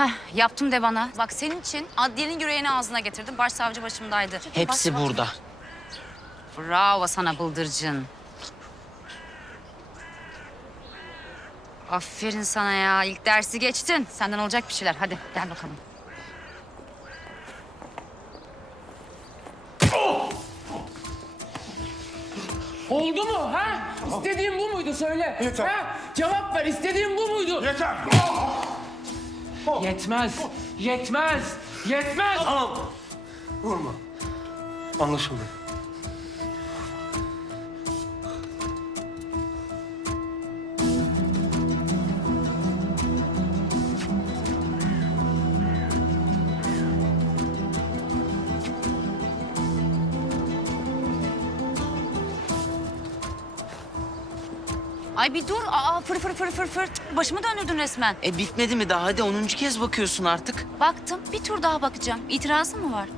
Heh, yaptım de bana. Bak senin için adliyenin yüreğini ağzına getirdim. Başsavcı başımdaydı. Hepsi Başsavcı- burada. Bravo sana bıldırcın. Aferin sana ya. İlk dersi geçtin. Senden olacak bir şeyler. Hadi gel bakalım. Oldu mu ha? İstediğin bu muydu söyle. Yeter. Ha? Cevap ver istediğin bu muydu? Yeter. Yetmez. Yetmez. Yetmez. Tamam. Vurma. Anlaşıldı. Ay bir dur. Aa fır fır fır fır fır. Başımı döndürdün resmen. E bitmedi mi daha? Hadi 10. kez bakıyorsun artık. Baktım. Bir tur daha bakacağım. İtirazın mı var?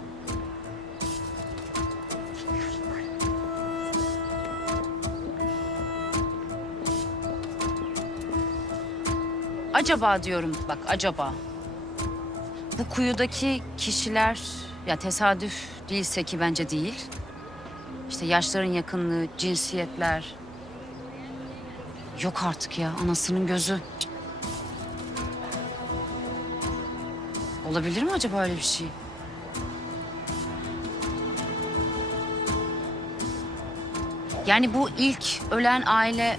Acaba diyorum bak acaba. Bu kuyudaki kişiler ya tesadüf değilse ki bence değil. İşte yaşların yakınlığı, cinsiyetler. Yok artık ya anasının gözü. Olabilir mi acaba öyle bir şey? Yani bu ilk ölen aile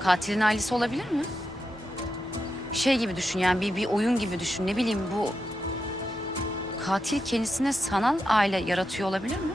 katilin ailesi olabilir mi? Şey gibi düşün yani bir, bir oyun gibi düşün. Ne bileyim bu katil kendisine sanal aile yaratıyor olabilir mi?